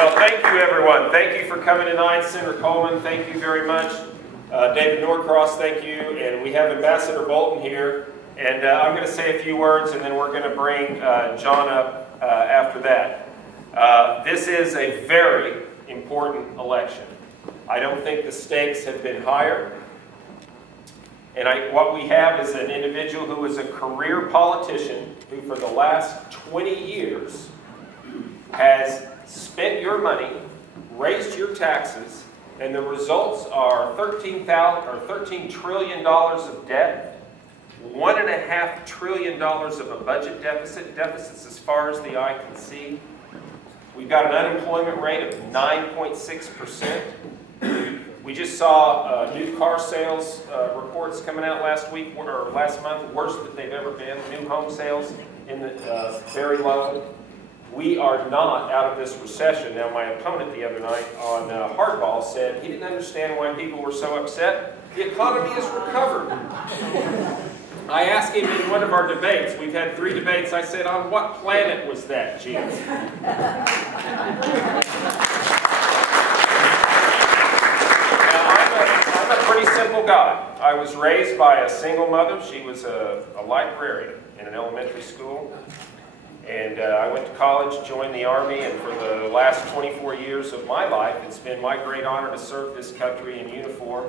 Well, thank you, everyone. Thank you for coming tonight. Senator Coleman, thank you very much. David Norcross, thank you. And we have Ambassador Bolton here. And I'm going to say a few words, and then we're going to bring John up after that. This is a very important election. I don't think the stakes have been higher. And what we have is an individual who is a career politician who for the last 20 years has spent your money, raised your taxes, and the results are $13 trillion of debt, $1.5 trillion of a budget deficits as far as the eye can see. We've got an unemployment rate of 9.6%. We just saw new car sales reports coming out last week or last month, worst that they've ever been. New home sales in the very low. We are not out of this recession. Now, my opponent the other night on Hardball said he didn't understand why people were so upset. The economy has recovered. I asked him in one of our debates, we've had 3 debates, I said, on what planet was that, Gene? Now, I'm a pretty simple guy. I was raised by a single mother. She was a librarian in an elementary school. And I went to college, joined the Army, and for the last 24 years of my life, it's been my great honor to serve this country in uniform.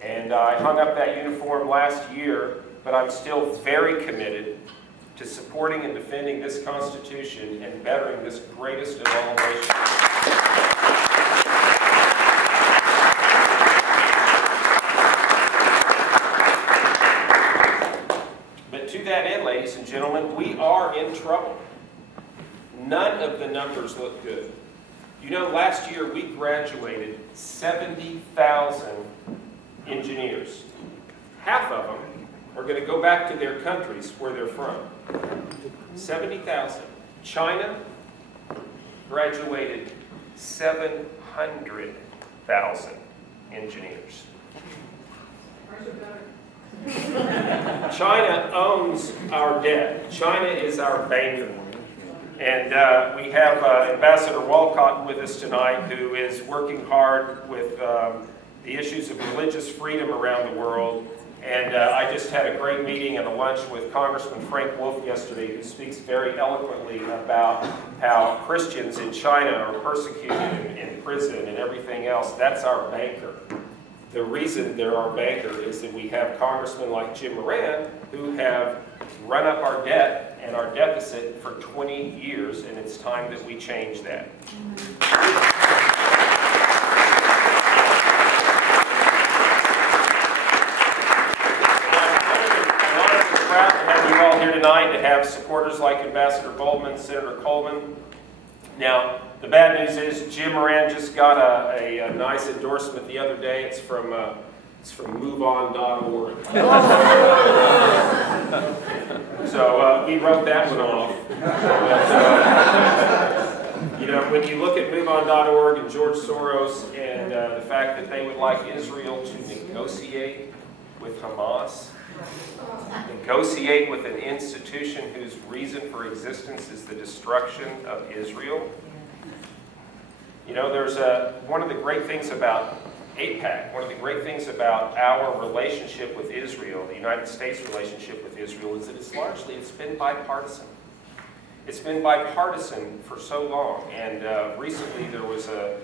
And I hung up that uniform last year, but I'm still very committed to supporting and defending this Constitution and bettering this greatest of all nations. But to that end, ladies and gentlemen, we are in trouble. None of the numbers look good. You know, last year we graduated 70,000 engineers. Half of them are going to go back to their countries where they're from. 70,000. China graduated 700,000 engineers. China owns our debt. China is our banker. And we have Ambassador Walcott with us tonight, who is working hard with the issues of religious freedom around the world. And I just had a great meeting and a lunch with Congressman Frank Wolf yesterday, who speaks very eloquently about how Christians in China are persecuted in prison and everything else. That's our banker. The reason they're our banker is that we have congressmen like Jim Moran who have run up our debt and our deficit for 20 years, and it's time that we change that. I'm honestly proud to have you all here tonight, to have supporters like Ambassador Bolton, Senator Coleman. Now, the bad news is Jim Moran just got a nice endorsement the other day. It's from MoveOn.org. So we wrote that one off. But, you know, when you look at MoveOn.org and George Soros and the fact that they would like Israel to negotiate with Hamas, negotiate with an institution whose reason for existence is the destruction of Israel. You know, there's one of the great things about AIPAC, one of the great things about our relationship with Israel, the United States relationship with Israel, is that it's been bipartisan. It's been bipartisan for so long, and recently there was a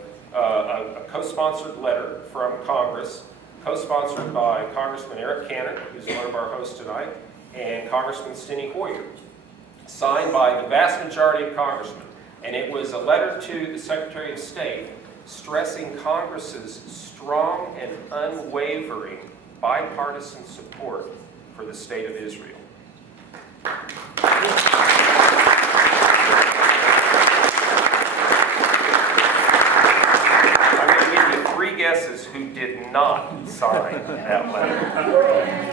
co-sponsored letter from Congress, co-sponsored by Congressman Eric Cannon, who's one of our hosts tonight, and Congressman Steny Hoyer, signed by the vast majority of congressmen. And it was a letter to the Secretary of State stressing Congress's strong and unwavering bipartisan support for the state of Israel. I'm going to give you 3 guesses who did not sign that letter.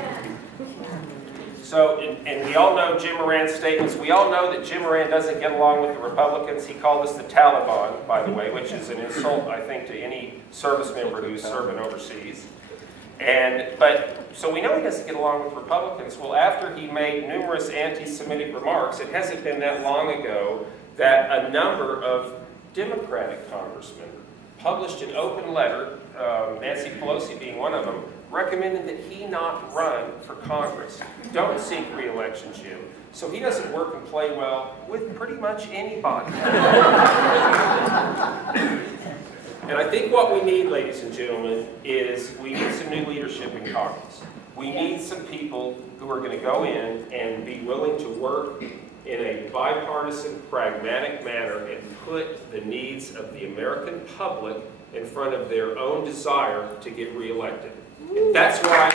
So, and we all know Jim Moran's statements. We all know that Jim Moran doesn't get along with the Republicans. He called us the Taliban, by the way, which is an insult, I think, to any service member who's serving overseas. So we know he doesn't get along with Republicans. Well, after he made numerous anti-Semitic remarks, it hasn't been that long ago that a number of Democratic congressmen published an open letter, Nancy Pelosi being one of them, recommending that he not run for Congress. Don't seek re-election, Jim. So he doesn't work and play well with pretty much anybody. And I think what we need, ladies and gentlemen, is we need some new leadership in Congress. We need some people who are going to go in and be willing to work in a bipartisan, pragmatic manner and put the needs of the American public in front of their own desire to get reelected. And that's why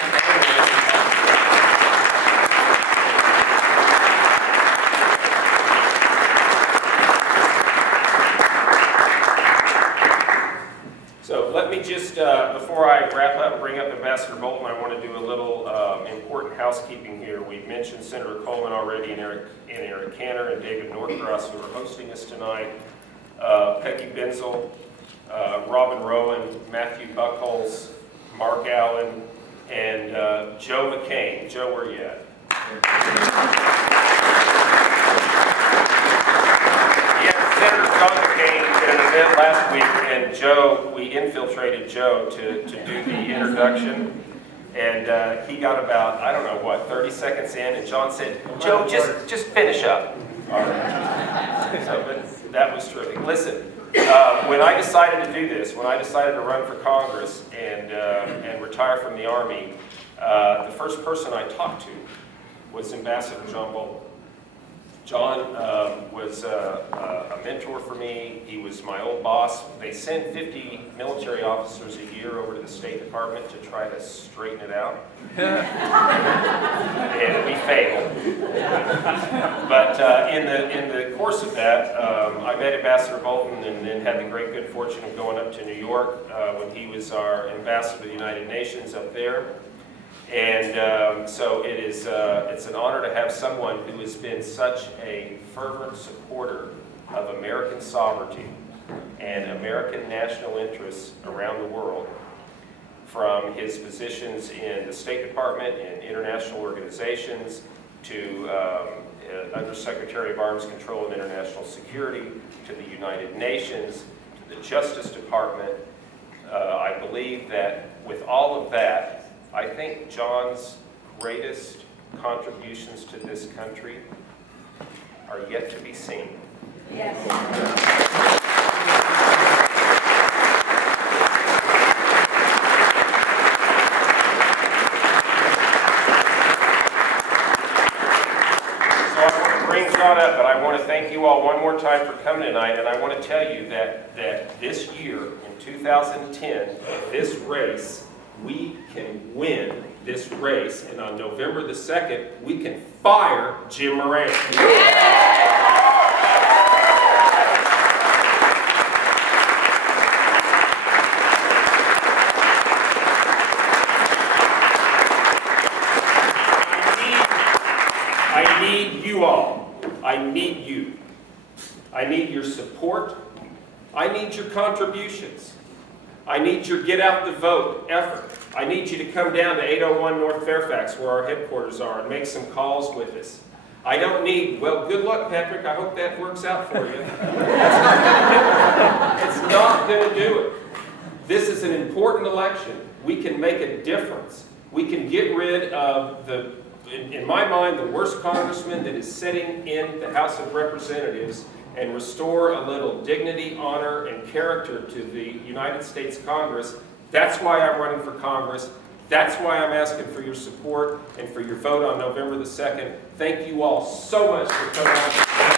so let me just, before I wrap up and bring up Ambassador Bolton, I want to do a little important housekeeping here. We've mentioned Senator Coleman already, and Eric Cantor and David Norcross, who are hosting us tonight, Peggy Benzel, Robin Rowan, Matthew Buckholz, Mark Allen, and Joe McCain. Joe, where are you at? Yeah, Senator John McCain did an event last week, and Joe, we infiltrated Joe to do the introduction, and he got about, I don't know what, 30 seconds in, and John said, Joe, just finish up. All right. So, but that was terrific. Listen, when I decided to do this, when I decided to run for Congress and retire from the Army, the first person I talked to was Ambassador John Bolton. John was a mentor for me. He was my old boss. They send 50 military officers a year over to the State Department to try to straighten it out. And we failed. But in the course of that, I met Ambassador Bolton and had the great good fortune of going up to New York when he was our ambassador to the United Nations up there. And so it's an honor to have someone who has been such a fervent supporter of American sovereignty and American national interests around the world, from his positions in the State Department and international organizations to Undersecretary of Arms Control and International Security, to the United Nations, to the Justice Department. I believe that with all of that, I think John's greatest contributions to this country are yet to be seen. Yes. So I want to bring John up, but I want to thank you all one more time for coming tonight, and I want to tell you that this year, in 2010, this race, we can win this race, and on November the 2nd, we can fire Jim Moran. I need you all. I need you. I need your support. I need your contributions. I need your get out the vote effort. I need you to come down to 801 North Fairfax, where our headquarters are, and make some calls with us. I don't need, well, good luck, Patrick. I hope that works out for you. It's not going to do it. This is an important election. We can make a difference. We can get rid of in my mind, the worst congressman that is sitting in the House of Representatives, and restore a little dignity, honor, and character to the United States Congress. That's why I'm running for Congress. That's why I'm asking for your support and for your vote on November the 2nd. Thank you all so much for coming out.